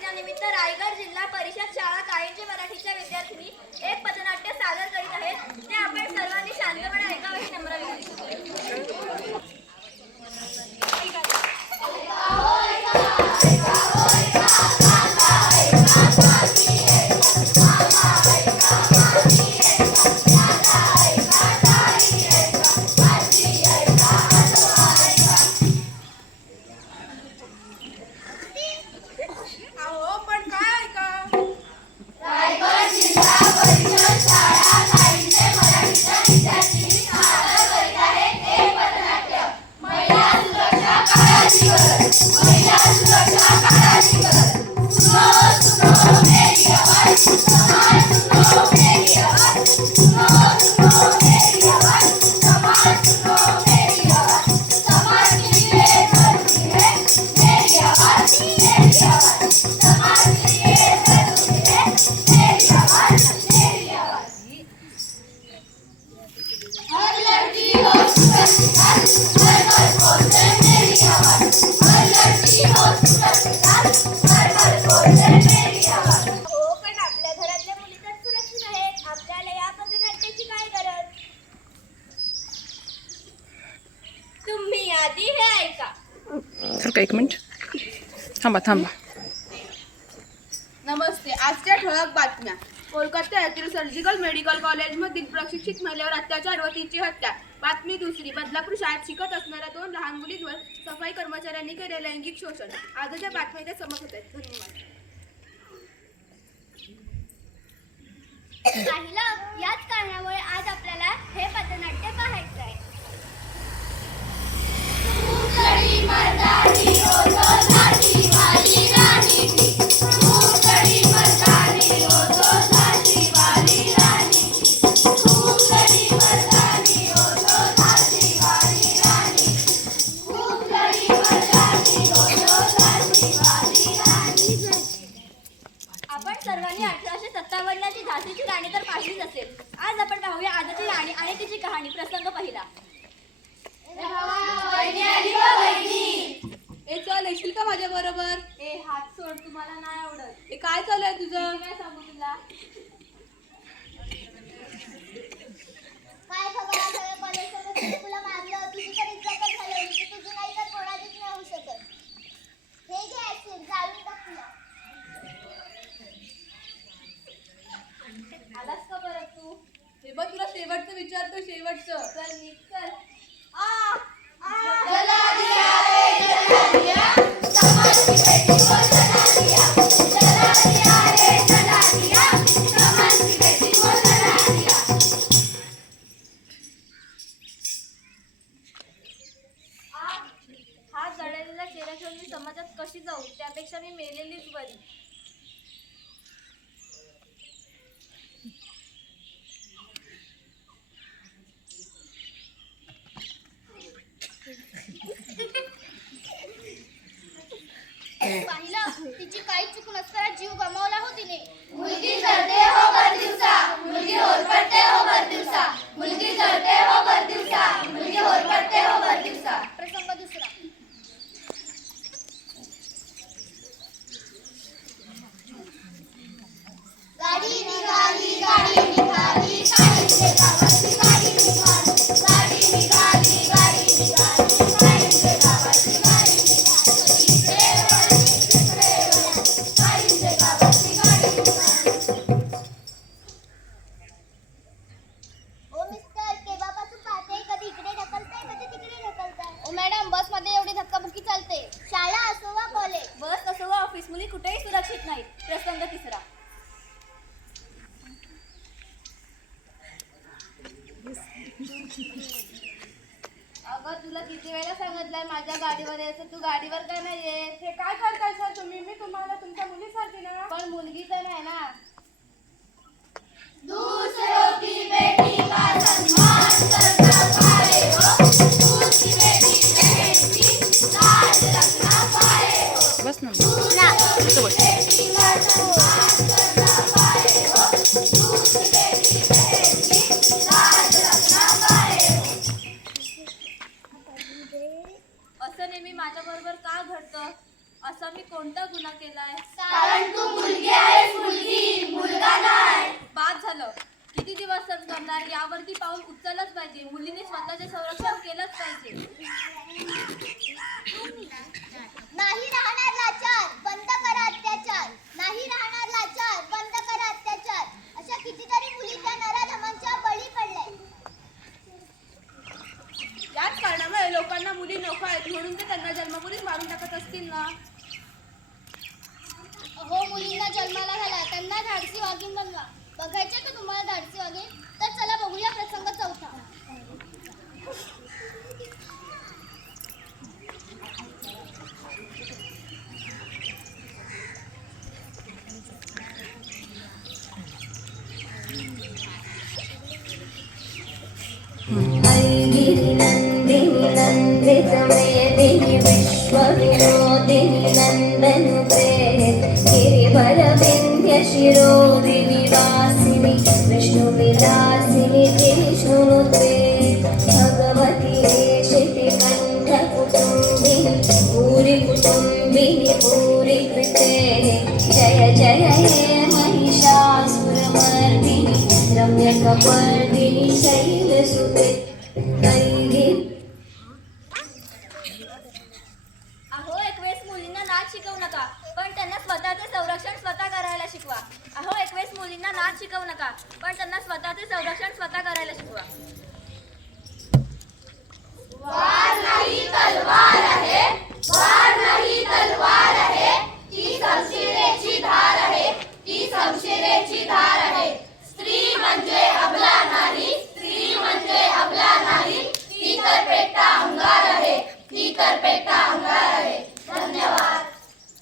दिनानिमित्त रायगड जिल्हा परिषद शाळा काळींचे मराठीच्या विद्यार्थिनी एक पथनाट्य सादर करीत आहेत. ते आपण सर्वांनी शांतपणे ऐकावे ही नम्र विनंती. एक मिनिट थांबा. नमस्ते. आजच्या ठळक बातम्या. कोलकाता येथील सर्जिकल मेडिकल कॉलेजमधील प्रशिक्षित महिलेवर अत्याचार व तिची हत्या. बातमी दुसरी. बदलापूर शाळेत शिकत असणाऱ्या 2 लहान मुलींवर सफाई कर्मचाऱ्यांनी केले लैंगिक शोषण. आजच्या बातम्या इथे समाप्त होत आहेत. धन्यवाद. याच कारणामुळे आज आपल्याला हे पथनाट्य पाहायचं आहे. आपण सर्वांनी 1857 ची झाशीची राणी तर पाहिलीच असेल. आज आपण पाहूया आजची राणी आणि तिची कहाणी. प्रसंग पहिला. चल येशील का माझ्या बरोबर? हात सोड, तुम्हाला नाही आवडत. काय चालू आहे तुझं? काय सांगू तुला? काय खबर? सगळ्या कॉलेजसोबत तुला मारलं, तुझी तर इज्जतच घालवली. तुझी नाही तर कोणाचीच नाही होऊ शकत. हे घे ऍसिड, जाळून टाक तुला. आलास का परत तू? हे बघ तुला शेवटचं विचारतो, शेवटचं. चल निघ, चल. हा जळलेला चेहरा घेऊन मी समाजात कशी जाऊ? त्यापेक्षा मी मेलेलीच बरी. पाहिलं, तिची काही चूक नसताना जीव गमावला हो तिने. मुलगी जळते हो भर दिवसा, मुलगी होरपळते हो भर दिवसा, मुलगी जळते हो भर दिवसा, मुलगी होरपळते हो भर दिवसा. प्रसंग दुसरा. गाडी निघाली, गाडी निघाली, काळींच्या गावाची गाडी निघाली, गाडी निघाली, गाडी निघाली, काळींच्या गावाची गाडी निघाली, इकडे वळ, तिकडे वळ, काळींच्या गावाची गाडी निघाली. ओ मिस्टर, केव्हापासून पाहते? कधी इकडे ढकलताय, कधी तिकडे ढकलताय. ओ मॅडम, बस मध्ये एवढी धक्काबुक्की चालते. शाळा असो वा कॉलेज, बस असो वा ऑफिस, मुली कुठेही सुरक्षित नाहीत. प्रसंग तिसरा. अगं तुला किती वेळा सांगितलंय माझ्या गाडीवर यायचं, तू गाडीवर का नाही येत? हे काय करताय सर तुम्ही? मी तुम्हाला तुमच्या मुलीसारखी ना. पण मुलगी तर नाही ना. दूसरों की बेटी का सम्मान करना पाए हो, दूसरी बेटी बहन की लाज रखना पाए हो. बस ना. दूसरी बेटी का सम्मान करना पाए हो, दूसरी बेटी बहन की लाज रखना पाए हो. असं नेहमी माझ्या बरोबर का घडतं? असा मी कोणता गुन्हा केलाय? कारण तू मुलगी आहेस, मुलगी, मुलगा नाही. बाद झालं. किती दिवस सहन करणार? यावरती पाऊल उचललंच पाहिजे. मुलीने स्वतःचे संरक्षण केलंच पाहिजे. नाही राहणार लाचार, बंद करा अत्याचार. नाही राहणार लाचार, बंद करा अत्याचार. अशा कितीतरी मुलींच्या नराधमांच्या बळी पडले. याच कारणामुळे लोकांना मुली नको आहेत म्हणून ते त्यांना जन्मभूमीत मारून टाकत असतील ना. हो, मुलींना जन्माला घाला, त्यांना धाडसी वाघीण बनवा. बघायचे का तुम्हाला धाडसी वाघीण? तर चला बघूया प्रसंग चौथा. गिरिनन्दिनि नन्दितमेदिनि विश्वविनोदिनि नन्दनुते गिरिवरविन्ध्यशिरोदिनि वासिनि विष्णुविलासिनि जिष्णुनुते भगवति शितिकण्ठकुटुम्बिनि भूरिकुटुम्बिनि भूरिकृते जय जय हे महिषासुरमर्दिनि रम्यकपर्दिनि शैलसुते. अहो, एक वेळेस मुलींना नाच शिकवू नका, पण त्यांना स्वतःचे संरक्षण स्वतः करायला शिकवा. अहो, एक वेळेस मुलींना नाच शिकवू नका, पण त्यांना स्वतःचे संरक्षण स्वतः करायला शिकवा. वार नाही तलवार आहे, वार